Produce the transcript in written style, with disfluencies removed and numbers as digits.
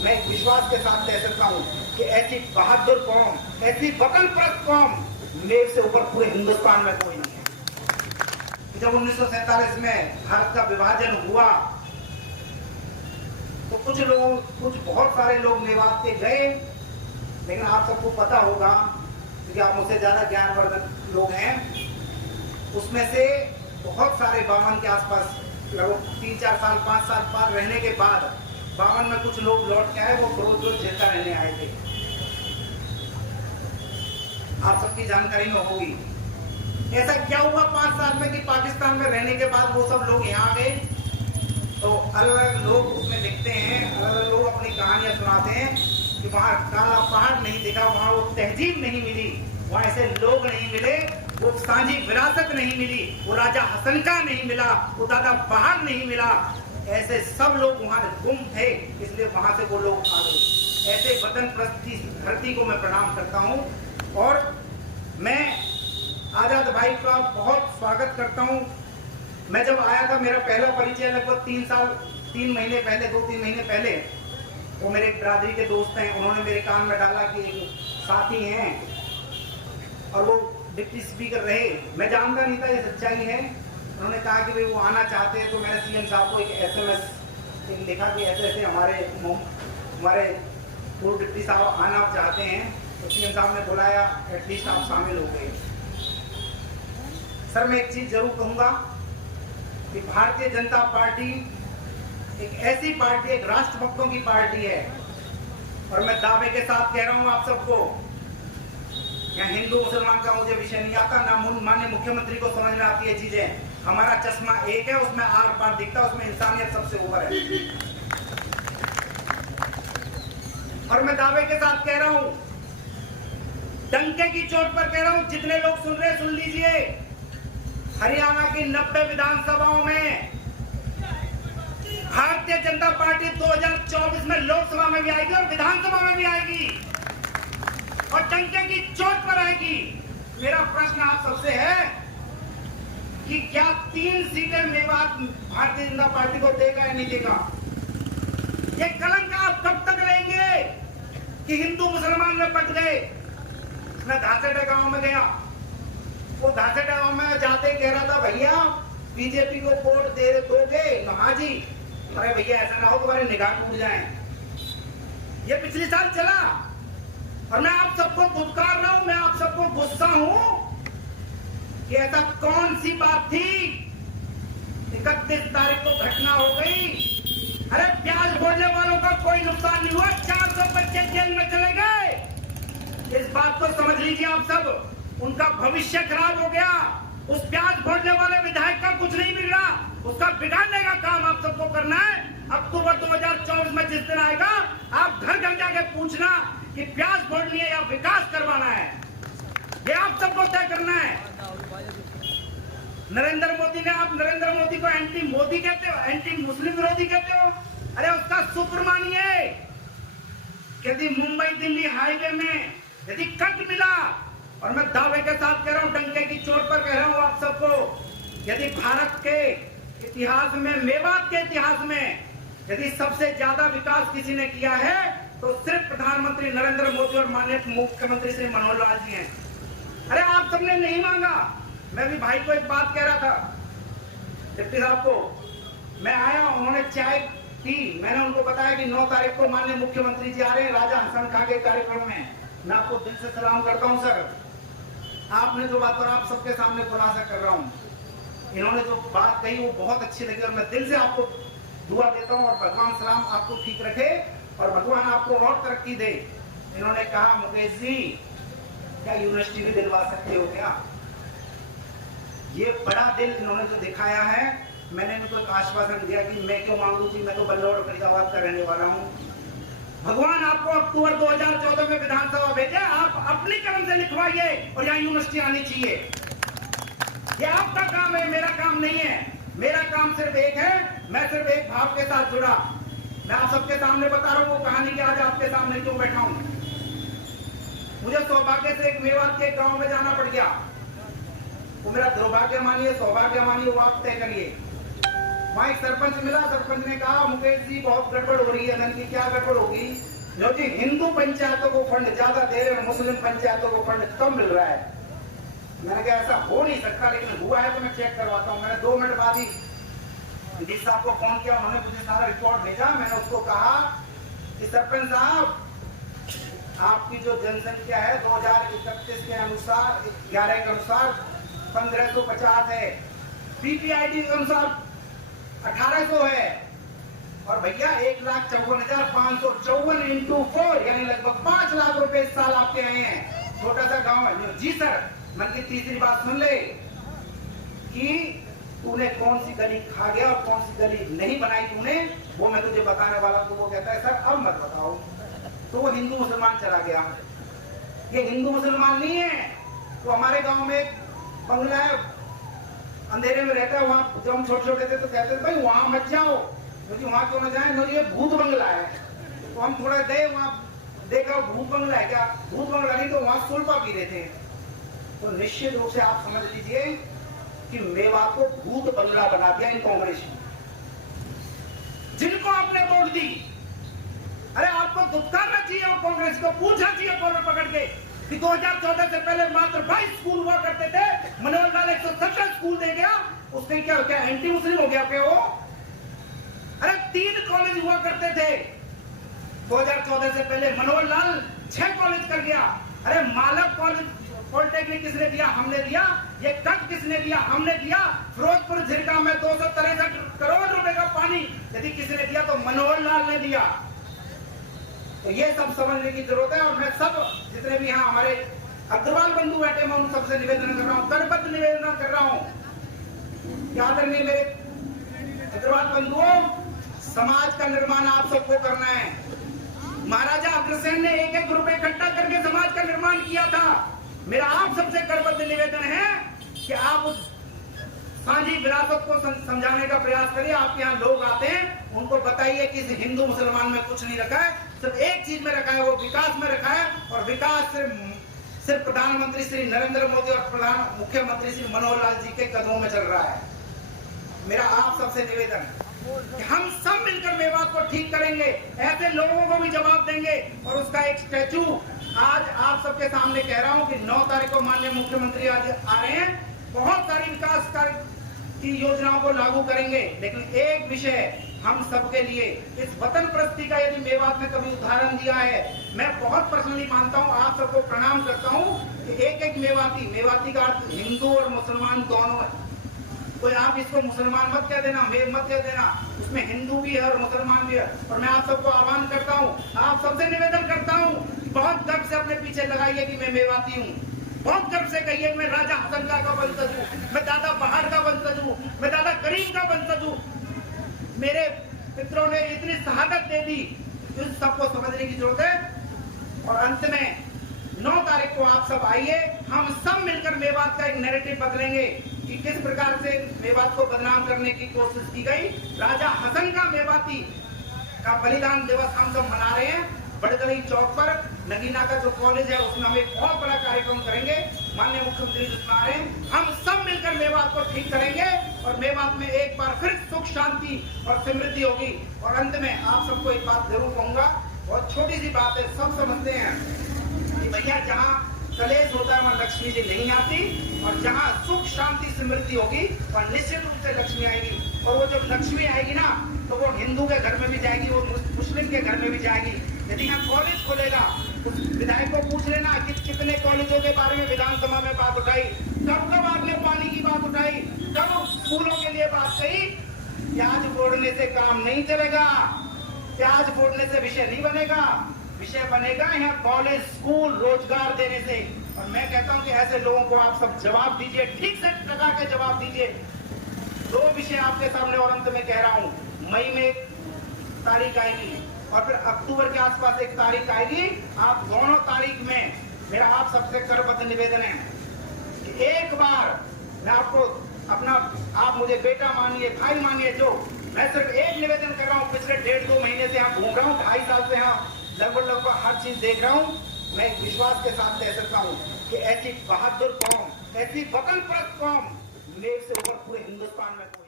मैं विश्वास के साथ कह सकता हूँ कि ऐसी बहादुर कौम, ऐसी वतन परस्त कौम मेरे से ऊपर पूरे हिंदुस्तान में कोई नहीं है। जब 1947 में भारत का विभाजन हुआ तो कुछ बहुत सारे लोग मेवात के गए, लेकिन आप सबको पता होगा क्योंकि आप मुझसे ज्यादा ज्ञानवर्धन लोग हैं, उसमें से बहुत सारे 52 के आसपास लगभग 3-4 साल 5 साल बाद रहने के बाद 52 में कुछ लोग लौट के आए, वो रोज झेलता रहने आए थे। आप सबकी जानकारी में होगी ऐसा क्या हुआ 5 साल में कि पाकिस्तान में रहने के बाद वो सब लोग यहाँ आ गए। तो अलग अलग लोग उसमें लिखते हैं, अलग अलग लोग अपनी कहानियां सुनाते हैं कि वहाँ काला पहाड़ नहीं दिखा, वहाँ वो तहजीब नहीं मिली, वहाँ ऐसे लोग नहीं मिले, वो साझी विरासत नहीं मिली, वो राजा हसन का नहीं मिला, वो दादा पहाड़ नहीं मिला। ऐसे सब लोग वहाँ गुम थे, इसलिए वहाँ से वो लोग आ गए। ऐसे वतन प्रस्ती धरती को मैं प्रणाम करता हूँ और मैं आजाद भाई का बहुत स्वागत करता हूँ। मैं जब आया था, मेरा पहला परिचय लगभग 2-3 महीने पहले, वो मेरे एक बरादरी के दोस्त हैं, उन्होंने मेरे कान में डाला कि एक साथी हैं और वो डिप्टी स्पीकर रहे। मैं जानता नहीं था ये सच्चाई है। उन्होंने कहा कि भाई वो आना चाहते हैं, तो मैंने सीएम साहब को एक SMS लिखा कि ऐसे ऐसे हमारे पूर्व डिप्टी साहब आना चाहते हैं। तो सीएम साहब ने बुलाया, एटलीस्ट आप शामिल हो गए। सर, मैं एक चीज जरूर कहूंगा कि भारतीय जनता पार्टी एक ऐसी पार्टी, एक राष्ट्रभक्तों की पार्टी है और मैं दावे के साथ कह रहा हूं आप सबको, यहाँ हिंदू मुसलमान का मुझे विषय नहीं आता, ना माननीय मुख्यमंत्री को समझ में आती है चीजें। हमारा चश्मा एक है, उसमें आर पार दिखता है, उसमें इंसानियत सबसे ऊपर है। और मैं दावे के साथ कह रहा हूं, डंके की चोट पर कह रहा हूं, जितने लोग सुन रहे सुन लीजिए, हरियाणा की 90 विधानसभाओं में भारतीय जनता पार्टी 2024 में लोकसभा में भी आएगी और विधानसभा में भी आएगी और डंके की चोट पर आएगी। मेरा प्रश्न आप सबसे है कि क्या 3 सीटें मेवात भारतीय जनता पार्टी को देगा या नहीं देगा? ये कलंक आप कब तक लेंगे कि हिंदू मुसलमान में पट गए? मैं धासेटा गांव में गया, वो धासेटा गांव में जाते कह रहा था, भैया बीजेपी को वोट दे दोगे? हाँ जी। अरे भैया ऐसा ना हो तुम्हारे निगाह टूट जाए। ये पिछले साल चला और मैं आप सबको धुतकार रहा हूं, मैं आप सबको गुस्सा हूं कि ऐसा कौन सी बात थी 31 तारीख को घटना हो गई। अरे प्याज बोलने वालों का कोई नुकसान नहीं हुआ, 400 बच्चे जेल में चले गए। इस बात को समझ लीजिए आप सब, उनका भविष्य खराब हो गया। उस प्याज फोड़ने वाले विधायक का कुछ नहीं बिगड़ा, उसका बिगाड़ने का काम आप सबको करना है। अक्टूबर 2024 में जिस दिन आएगा, आप घर घर जाके पूछना कि प्याज फोड़नी है या विकास करवाना है, ये आप सबको तय करना है। नरेंद्र मोदी ने, आप नरेंद्र मोदी को एंटी मोदी कहते हो, एंटी मुस्लिम विरोधी कहते हो। अरे उसका शुक्र मानिए यदि मुंबई दिल्ली हाईवे में यदि कट मिला, और मैं दावे के साथ कह रहा हूं, डंके की चोट पर कह रहा हूं आप सबको, यदि भारत के इतिहास में, मेवात के इतिहास में यदि सबसे ज्यादा विकास किसी ने किया है तो सिर्फ प्रधानमंत्री नरेंद्र मोदी और माननीय मुख्यमंत्री श्री मनोहर लाल जी हैं। अरे आप सबने नहीं मांगा। मैं भी भाई को एक बात कह रहा था, डिप्टी साहब को, मैं आया, उन्होंने चाय पी, मैंने उनको बताया कि 9 तारीख को माननीय मुख्यमंत्री जी आ रहे हैं राजा हसन खां के कार्यक्रम में। मैं आपको दिल से सलाम करता हूं सर। आपने जो बात कर, आप सबके सामने खुलासा कर रहा हूं, इन्होंने जो बात कही वो बहुत अच्छी लगी और मैं दिल से आपको दुआ देता हूं और भगवान सलाम आपको ठीक रखे और भगवान आपको और तरक्की दे। इन्होंने कहा, मुकेश जी क्या यूनिवर्सिटी भी दिलवा सकते हो क्या? ये बड़ा दिल इन्होंने जो दिखाया है। मैंने इनको एक आश्वासन दिया कि मैं क्यों मांगू जी, मैं तो बल्लौर फरीदाबाद का रहने वाला हूँ। भगवान आपको अक्टूबर 2014 में विधानसभा भेजे, आप अपनी कलम से लिखवाइए और यहाँ यूनिवर्सिटी आनी चाहिए। ये आपका काम है, मेरा काम नहीं है। मेरा काम सिर्फ एक है, मैं सिर्फ एक भाव के साथ जुड़ा। मैं आप सबके सामने बता रहा हूँ वो कहानी कि आज आपके सामने क्यों बैठा हूँ। मुझे सौभाग्य से एक मेवात के गांव में जाना पड़ गया। वो मेरा दुर्भाग्य मानिए, सौभाग्य मानिए, वो आप तय करिए। वहाँ एक सरपंच मिला, सरपंच ने कहा मुकेश जी बहुत गड़बड़ हो रही है। मैंने की क्या गड़बड़ होगी? जो जी हिंदू पंचायतों को फंड ज्यादा दे रहे हैं, मुस्लिम पंचायतों को फंड कम मिल रहा है। मैंने कहा ऐसा हो नहीं सकता, लेकिन हुआ है तो मैं चेक करवाता हूँ। मैंने 2 मिनट बाद ही डी साहब को फोन किया, उन्होंने मुझे सारा रिपोर्ट भेजा। मैंने उसको कहा कि सरपंच साहब आपकी जो जनसंख्या है 2031 के अनुसार 11 के अनुसार 1550 है, पीपीआईडी के अनुसार 1800 है, और भैया 1,54,554 इंटू 4 यानी लगभग 5 लाख रुपए इस साल आपके आए हैं। छोटा सा गांव है। जी सर। मन की तीसरी बात सुन ले कि तूने कौन सी गली खा गया और कौन सी गली नहीं बनाई तूने, वो मैं तुझे बताने वाला। तो वो कहता है सर अब मत बताओ। तो वो हिंदू मुसलमान चला गया। ये हिंदू मुसलमान नहीं है। तो हमारे गांव में एक बंगला है, अंधेरे में रहता है। वहाँ जब हम छोटे छोटे थे तो कहते थे भाई वहां मत जाओ, क्योंकि वहां क्यों न जाए, ये भूत बंगला है। तो हम थोड़ा गए वहां, देखा भूत बंगला है क्या? भूत बंगला नहीं, तो वहां सुल्पा पी रहे थे। तो निश्चित रूप से आप समझ लीजिए कि मेवात को भूत बंगला बना दिया इन कांग्रेस ने, जिनको आपने वोट दी। अरे आपको दुत्कारना चाहिए और कांग्रेस को पूछना चाहिए कॉलर पकड़ के कि 2014 से पहले मात्र 22 स्कूल हुआ करते थे, मनोहर लाल 117 स्कूल दे गया, उसने क्या क्या एंटी मुस्लिम हो गया क्या वो? अरे 3 कॉलेज हुआ करते थे 2014 से पहले, मनोहर लाल 6 कॉलेज कर गया। अरे मालव कॉलेज पॉलिटेक्निक किसने दिया? हमने दिया। ये कट किसने दिया? हमने दिया। फिरोजपुर झिरका में 263 करोड़ रुपए का पानी यदि किसने दिया तो मनोहर लाल ने दिया। तो ये सब समझने की जरूरत है। और मैं सब जितने भी यहाँ हमारे अग्रवाल बंधु बैठे, मैं उन सबसे निवेदन कर रहा हूँ, करबद्ध निवेदन कर रहा हूँ। क्या करने मेरे अग्रवाल बंधुओं, समाज का निर्माण आप सबको करना है। महाराजा अग्रसेन ने 1-1 रुपए इकट्ठा करके समाज का निर्माण किया था। मेरा आप सबसे करबद्ध निवेदन है कि आप उस साझी विरासत को समझाने का प्रयास करिए। आपके यहाँ लोग आते हैं, उनको बताइए कि इस हिंदू मुसलमान में कुछ नहीं रखा है, सिर्फ एक चीज में रखा है, वो विकास में रखा है। और विकास सिर्फ प्रधानमंत्री श्री नरेंद्र मोदी और मुख्यमंत्री श्री मनोहर लाल जी के कदमों में चल रहा है। मेरा आप सबसे निवेदन कि हम सब मिलकर मेवात को ठीक करेंगे, ऐसे लोगों को भी जवाब देंगे। और उसका एक स्टैचू आज आप सबके सामने कह रहा हूं कि 9 तारीख को माननीय मुख्यमंत्री आज आ रहे हैं। बहुत सारी विकास कार्य की योजनाओं को लागू करेंगे, लेकिन एक विषय हम सबके लिए, इस वतन प्रस्ती का यदि मेवात में कभी उदाहरण दिया है, मैं बहुत पर्सनली मानता हूं, आप सबको प्रणाम करता हूं कि एक मेवाती का अर्थ हिंदू और मुसलमान दोनों है। कोई आप इसको मुसलमान मत कह देना, मत कह देना, उसमें हिंदू भी है और मुसलमान भी है। और मैं आप सबको आह्वान करता हूँ, आप सबसे निवेदन करता हूँ, बहुत गर्व से अपने पीछे लगाइए कि मैं मेवाती हूँ। बहुत गर्व से कहिए मैं राजा हसन का वंशज हूँ, मैं दादा बहार का वंशज हूँ, मैं दादा करीम का वंशज हूँ। मेरे पितरों ने इतनी शहादत दे दी, इन सबको समझने की जरूरत है। और अंत में 9 तारीख को आप सब आइए, हम सब मिलकर मेवात का एक नैरेटिव बदलेंगे कि किस प्रकार से मेवात को बदनाम करने की कोशिश की गई। राजा हसन का मेवाती का बलिदान दिवस हम सब मना रहे हैं। बड़गली चौक पर नगीना का जो कॉलेज है उसमें हम एक बहुत बड़ा कार्यक्रम करेंगे। माननीय मुख्यमंत्री जिसमें आ रहे हैं, हम सब मिलकर मेवात को ठीक करेंगे और मेवात में एक बार फिर सुख शांति और समृद्धि होगी। और अंत में आप सबको एक बात जरूर कहूंगा, बहुत छोटी सी बात है, सब समझते हैं कि भैया जहाँ कलेश होता है वहाँ लक्ष्मी जी नहीं आती, और जहाँ सुख शांति समृद्धि होगी वहाँ निश्चित रूप से लक्ष्मी आएगी। और वो जब लक्ष्मी आएगी ना, तो वो हिंदू के घर में भी जाएगी, वो मुस्लिम के घर में भी जाएगी। यदि यहाँ कॉलेज खोलेगा, उस विधायक को पूछ लेना कि कितने कॉलेजों के बारे में विधानसभा में बात उठाई, कब आपने पानी की बात उठाई, कब स्कूलों के लिए बात कही। प्याज फोड़ने से काम नहीं चलेगा, प्याज फोड़ने से विषय नहीं बनेगा, विषय बनेगा यहाँ कॉलेज, स्कूल, रोजगार देने से। और मैं कहता हूँ कि ऐसे लोगों को आप सब जवाब दीजिए, ठीक से लगा के जवाब दीजिए। 2 विषय आपके सामने और अंत में कह रहा हूँ, मई में एक तारीख आएगी और फिर अक्टूबर के आसपास एक तारीख आएगी। आप दोनों तारीख में मेरा आप सबसे करबद्ध निवेदन है कि एक बार मैं आपको अपना, आप मुझे बेटा मानिए, भाई मानिए, जो मैं सिर्फ एक निवेदन कर रहा हूँ। पिछले 1.5-2 महीने से यहाँ घूम रहा हूँ, 2.5 साल से यहाँ लगभग हर चीज देख रहा हूँ। मैं विश्वास के साथ कह सकता हूँ कि ऐसी बहादुर कौम, ऐसी वतन परस्त कौम मेरे से ऊपर पूरे हिंदुस्तान में कोई